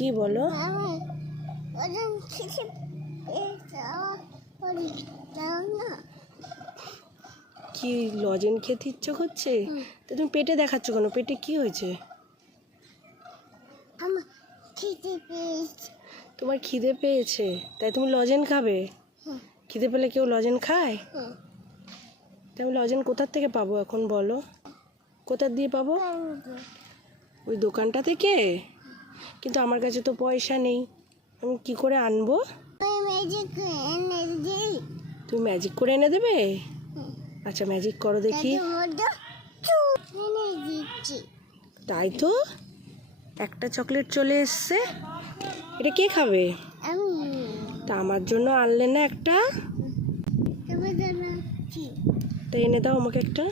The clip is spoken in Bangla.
কি বলো? কি লজেন খেতে ইচ্ছে করছে? তো তুমি পেটে দেখাচ্ছ কেন? পেটে কি হয়েছে? তোমার খিদে পেয়েছে তাই তুমি লজেন খাবে? খিদে পেলে কেউ লজেন খায়? তুমি লজেন কোথার থেকে পাবো এখন বলো? কোথা দিয়ে পাবো? ওই দোকানটা থেকে? কিন্তু আমার কাছে তো পয়সা নেই, আমি কি করে আনবো? তুমি ম্যাজিক করে এনে দেবে? আচ্ছা ম্যাজিক করো দেখি। তাই তো, একটা চকলেট চলে এসছে। এটা কে খাবে? তা আমার জন্য আনলে না একটা? তা এনে দাও আমাকে একটা।